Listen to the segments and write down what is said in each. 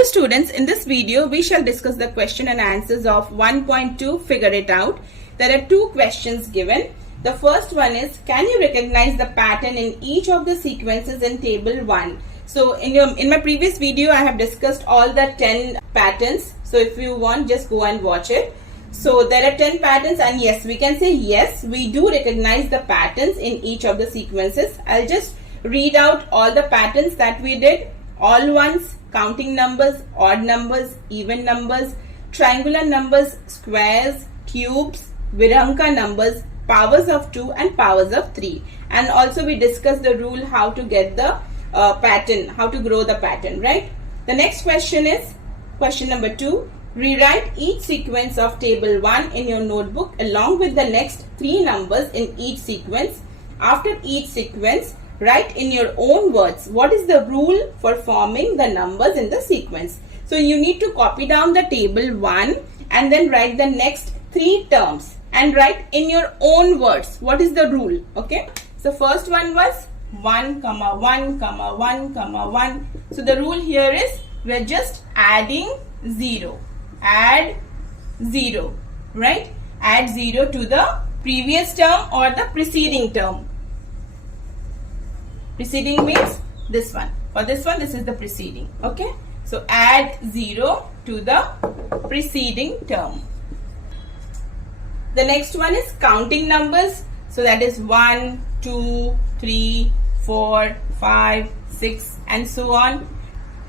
Hello students, in this video we shall discuss the question and answers of 1.2 Figure It Out. There are two questions given. The first one is, can you recognize the pattern in each of the sequences in table 1? So in my previous video I have discussed all the 10 patterns. So if you want, just go and watch it. So there are 10 patterns and yes, we can say yes, we do recognize the patterns in each of the sequences. I'll just read out all the patterns that we did. All ones, counting numbers, odd numbers, even numbers, triangular numbers, squares, cubes, Virhanka numbers, powers of 2 and powers of 3. And also we discussed the rule how to get the pattern, how to grow the pattern, right? The next question is question number 2. Rewrite each sequence of table 1 in your notebook along with the next 3 numbers in each sequence. After each sequence, write in your own words what is the rule for forming the numbers in the sequence. So you need to copy down the table 1 and then write the next 3 terms and write in your own words what is the rule. Okay. So first one was 1, 1, 1, 1. So the rule here is we're just adding 0. Add 0. Right? Add 0 to the previous term or the preceding term. Preceding means this one. For this one, this is the preceding. Okay. So add 0 to the preceding term. The next one is counting numbers. So that is 1, 2, 3, 4, 5, 6 and so on.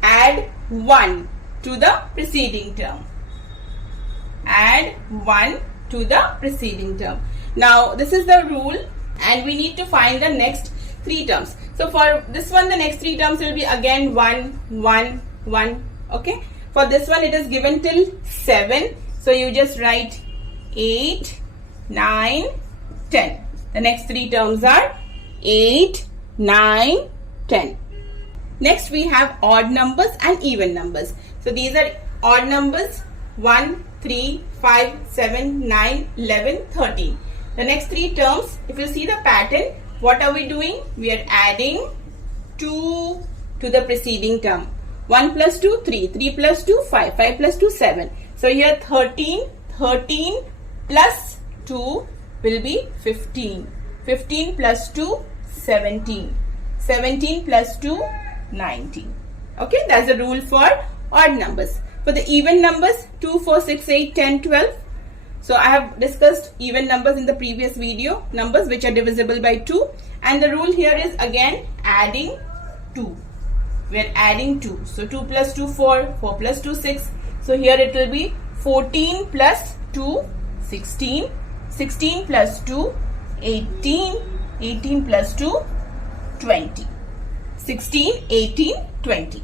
Add 1 to the preceding term. Add 1 to the preceding term. Now this is the rule and we need to find the next 3 terms. So for this one, the next 3 terms will be again 1, 1, 1. Okay. For this one, it is given till 7. So you just write 8, 9, 10. The next 3 terms are 8, 9, 10. Next we have odd numbers and even numbers. So these are odd numbers 1, 3, 5, 7, 9, 11, 13. The next 3 terms, if you see the pattern, what are we doing? We are adding 2 to the preceding term. 1 plus 2, 3. 3 plus 2, 5. 5 plus 2, 7. So here 13. 13 plus 2 will be 15. 15 plus 2, 17. 17 plus 2, 19. Okay, that's the rule for odd numbers. For the even numbers, 2, 4, 6, 8, 10, 12. So I have discussed even numbers in the previous video, numbers which are divisible by 2. And the rule here is again adding 2. We are adding 2. So 2 plus 2, 4. 4 plus 2, 6. So here it will be 14 plus 2, 16. 16 plus 2, 18. 18 plus 2, 20. 16, 18, 20.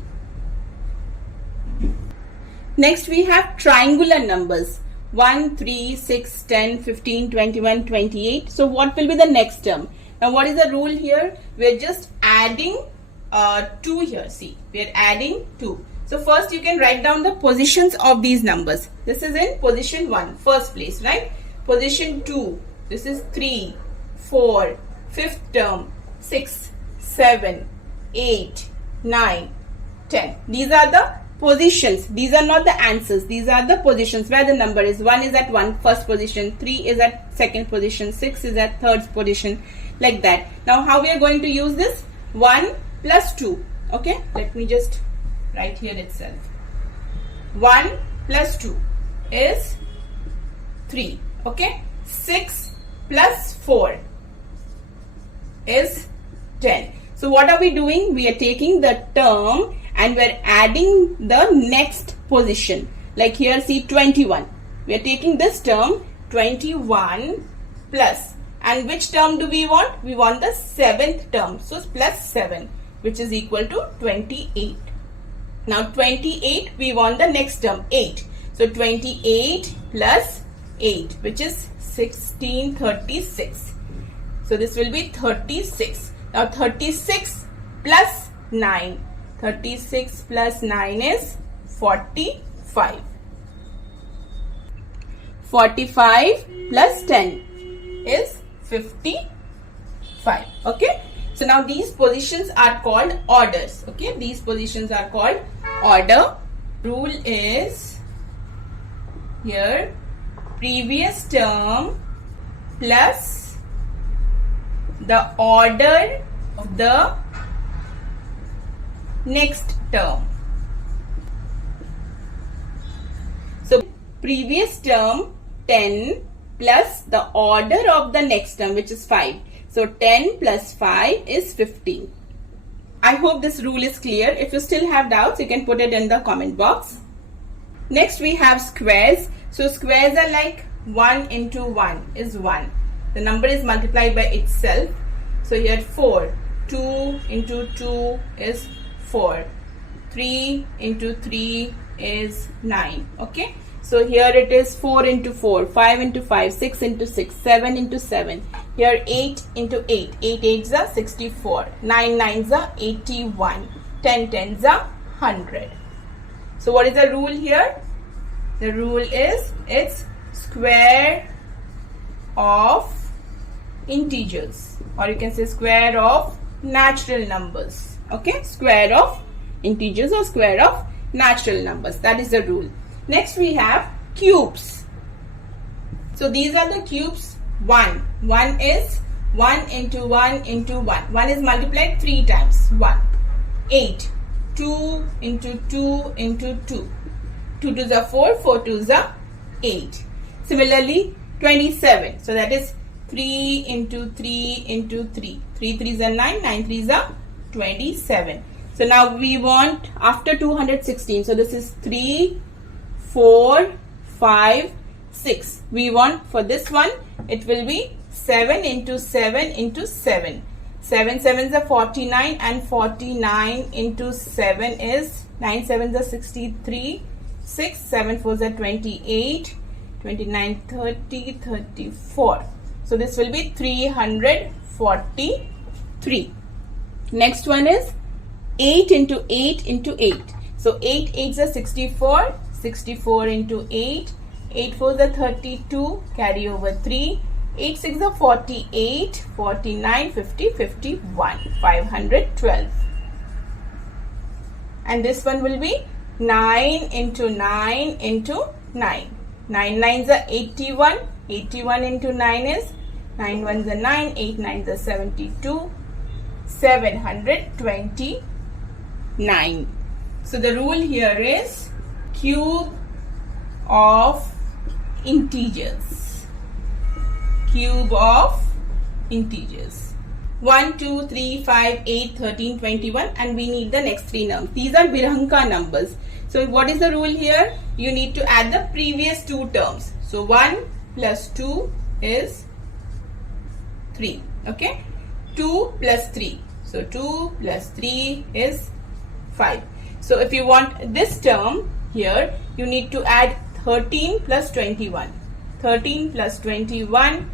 Next we have triangular numbers. 1, 3, 6, 10, 15, 21, 28. So what will be the next term? Now what is the rule here? We are just adding 2 here. See, we are adding 2. So first you can write down the positions of these numbers. This is in position 1, first place, right? Position 2, this is 3, 4, 5th term, 6, 7, 8, 9, 10. These are the positions. These are not the answers. These are the positions where the number is. 1 is at first position, 3 is at second position, 6 is at third position, like that. Now how we are going to use this? 1 plus 2. Okay, let me just write here itself. 1 plus 2 is 3. Okay, 6 plus 4 is 10. So what are we doing? We are taking the term and we're adding the next position. Like here, see 21. We are taking this term 21 plus. And which term do we want? We want the 7th term. So plus 7, which is equal to 28. Now 28, we want the next term 8. So 28 plus 8, which is 1636. So this will be 36. Now 36 plus 9. 36 plus 9 is 45. 45 plus 10 is 55. Okay. So now these positions are called orders. Okay. These positions are called order. Rule is here previous term plus the order of the next term. So previous term 10 plus the order of the next term, which is 5. So 10 plus 5 is 15. I hope this rule is clear. If you still have doubts, you can put it in the comment box. Next we have squares. So squares are like 1 into 1 is 1. The number is multiplied by itself. So here 4. 2 into 2 is 4. 3 into 3 is 9. Okay. So here it is 4 into 4, 5 into 5, 6 into 6, 7 into 7. Here 8 into 8. 8 8s are 64. 9 9s are 81. 10 10s are 100. So what is the rule here? The rule is it's square of integers, or you can say square of natural numbers. Okay, square of integers or square of natural numbers. That is the rule. Next we have cubes. So these are the cubes 1. 1 is 1 into 1 into 1. 1 is multiplied 3 times. 1. 8. 2 into 2 into 2. 2 2s are 4. 4 2s are 8. Similarly 27. So that is 3 into 3 into 3. 3 3s are 9. 9 3s are 27. So now we want after 216. So this is 3, 4, 5, 6. We want for this one, it will be 7 into 7 into 7. 7 7s are 49 and 49 into 7 is 9 7s are 63. 6 7 4s are 28. 29 30 34. So this will be 343. Next one is 8 into 8 into 8. So 8 8s are 64. 64 into 8. 8 4s are 32. Carry over 3. 8 6 are 48. 49 50 51. 512. And this one will be 9 into 9 into 9. 9 9s are 81. 81 into 9 is 9 1s are 9. 8 9s are 72. 729. So the rule here is cube of integers. Cube of integers. 1, 2, 3, 5, 8, 13, 21, and we need the next three numbers. These are Birhanka numbers. So what is the rule here? You need to add the previous two terms. So 1 plus 2 is 3. Okay. 2 plus 3. So 2 plus 3 is 5. So if you want this term here, you need to add 13 plus 21. 13 plus 21,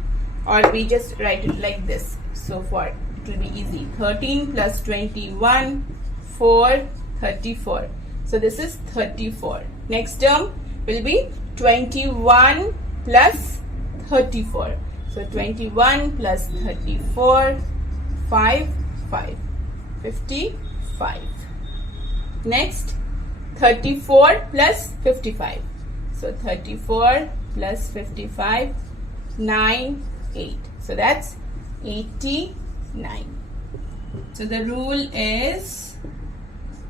or we just write it like this. So for it will be easy. 13 plus 21, 4, 34. So this is 34. Next term will be 21 plus 34. So 21 plus 34, 5, 5, 55. Next 34 plus 55. So 34 plus 55, 9, 8. So that's 89. So the rule is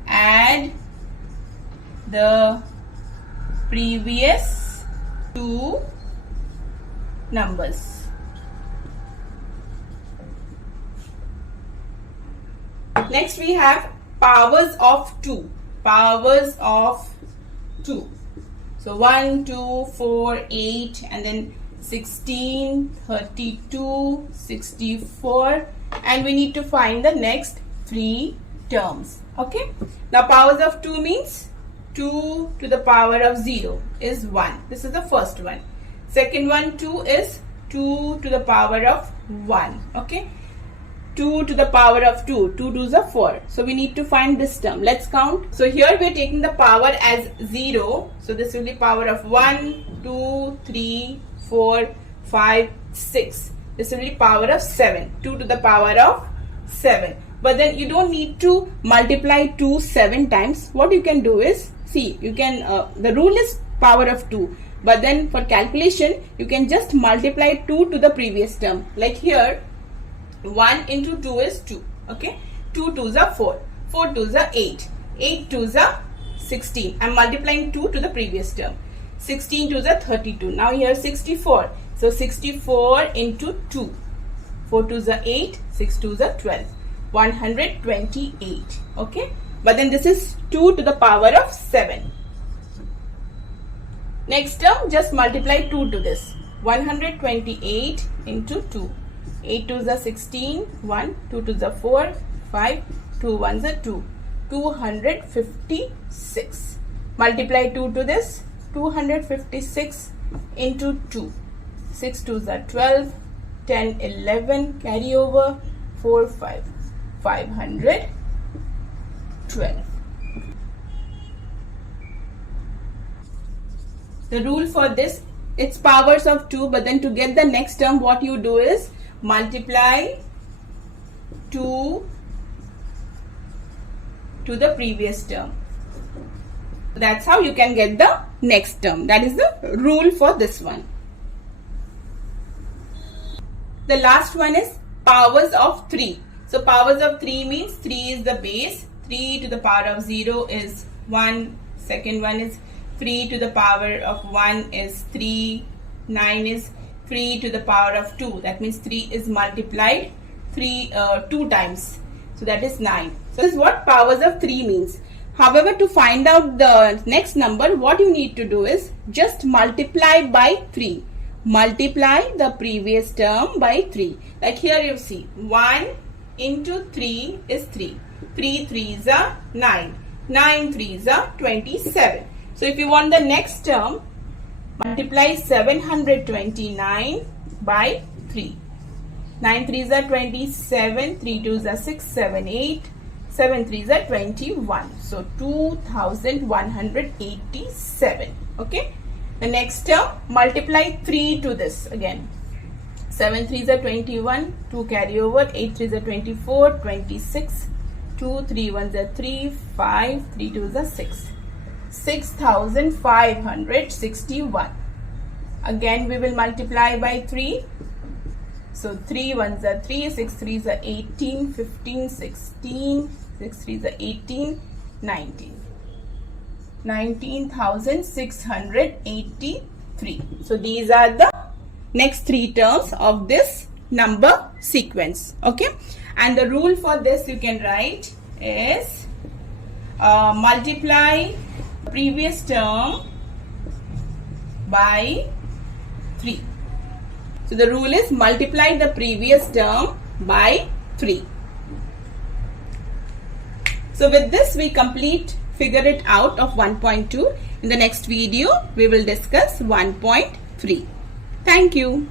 add the previous two numbers. Next we have powers of 2. Powers of 2. So 1, 2, 4, 8, and then 16, 32, 64, and we need to find the next three terms. Okay. Now powers of 2 means 2 to the power of 0 is 1. This is the first one. Second one 2 is 2 to the power of 1. Okay. 2 to the power of 2. 2 2s are 4. So we need to find this term. Let's count. So here we are taking the power as 0. So this will be power of 1, 2, 3, 4, 5, 6. This will be power of 7. 2 to the power of 7. But then you don't need to multiply 2 7 times. What you can do is see, you can, the rule is power of 2. But then for calculation, you can just multiply 2 to the previous term. Like here, 1 into 2 is 2. Okay. 2 2s are 4. 4 2s are 8. 8 2s are 16. I'm multiplying 2 to the previous term. 16 2s are 32. Now here 64. So 64 into 2. 4 2s are 8. 6 2s are 12. 128. Okay. But then this is 2 to the power of 7. Next term, just multiply 2 to this. 128 into 2. 8 2s are 16. 1. 2 2s are 4. 5. 2 1s are 2. 256. Multiply 2 to this. 256 into 2. 6 2s are 12. 10 11. Carry over. 4 5. 512. The rule for this, it's powers of 2, but then to get the next term, what you do is multiply 2 to the previous term. That's how you can get the next term. That is the rule for this one. The last one is powers of 3. So powers of 3 means 3 is the base. 3 to the power of 0 is 1. Second one is 3 to the power of 1 is 3. 9 is 3 to the power of 2. That means 3 is multiplied 2 times. So that is 9. So this is what powers of 3 means. However, to find out the next number, what you need to do is just multiply by 3. Multiply the previous term by 3. Like here you see 1 into 3 is 3. 3 3s are 9. 9 3s are 27. So if you want the next term, multiply 729 by 3. 9 3s are 27, 3 2s are 6, 7 8, 7 3s are 21. So 2187. Okay. The next term, multiply 3 to this again. 7 3s are 21, 2 carry over, 8 3s are 24, 26, 2 3 1s are 3, 5, 3 2s are 6. 6561. Again we will multiply by 3. So 3 1s are 3, 6 3s are 18, 15, 16, 6 3s are 18, 19. 19,683. So these are the next 3 terms of this number sequence. Okay. And the rule for this you can write is multiply previous term by 3. So the rule is multiply the previous term by 3. So with this we complete figure it out of 1.2. In the next video we will discuss 1.3. Thank you.